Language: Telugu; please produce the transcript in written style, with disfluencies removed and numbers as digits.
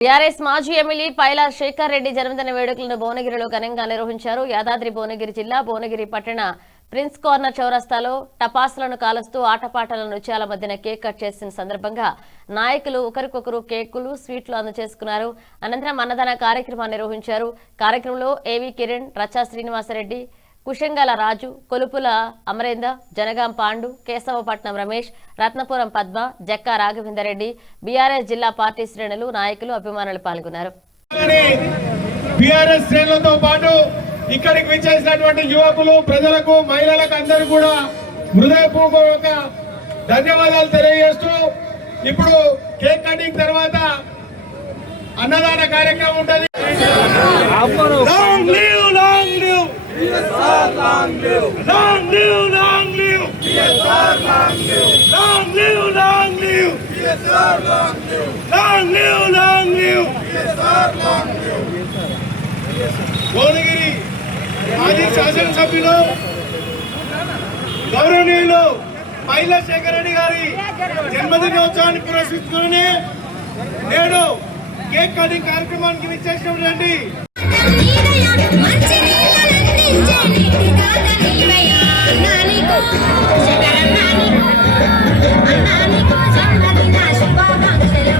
టీఆర్ఎస్ మాజీ ఎమ్మెల్యే పైలా శేఖర్ రెడ్డి జన్మదిన వేడుకలను భువనగిరిలో ఘనంగా నిర్వహించారు. యాదాద్రి భువనగిరి జిల్లా భువనగిరి పట్టణ ప్రిన్స్ కార్నర్ చౌరస్తాలో టపాసులను కాలుస్తూ ఆటపాటల నృత్యాల మధ్యన కేక్ కట్ చేసిన సందర్భంగా నాయకులు ఒకరికొకరు కేకులు స్వీట్లు అందజేసుకున్నారు. అనంతరం అన్నదాన కార్యక్రమాన్ని నిర్వహించారు. కార్యక్రమంలో ఏవి కిరణ్, రచ్చా శ్రీనివాసరెడ్డి, కుషంగల రాజు, కొలుపుల అమరేందర్, జనగాం పాండు, కేశవపట్నం రమేష్, రత్నపురం పద్మ, జక్కా రాఘవేందర్ రెడ్డి, బీఆర్ఎస్ జిల్లా పార్టీ శ్రేణులు, నాయకులు, అభిమానులు పాల్గొన్నారు. బీఆర్ఎస్ శ్రేణులతో పాటు ఇక్కడికి విచ్చేసినటువంటి యువకులు, ప్రజలకు, మహిళలకు అందరూ కూడా హృదయపూర్వక ధన్యవాదాలు తెలియజేస్తూ ఇప్పుడు కేక్ కటింగ్ తర్వాత అన్నదాన కార్యక్రమం ఉంటుంది. Long live, long live BSR, long live, long live, long live BSR, long live, long live, long live BSR, long live, long live, long live BSR, long live. Bhuvanagiri మాజీ శాసనసభ్యులు గౌరవనీయులు పైలా శేఖర్ రెడ్డి గారి జన్మదినోత్సవాన్ని పురస్కరించుకొని నేడు కేక్ కటింగ్ కార్యక్రమానికి విచ్చేసినటువంటి శుభాకాంక్షలు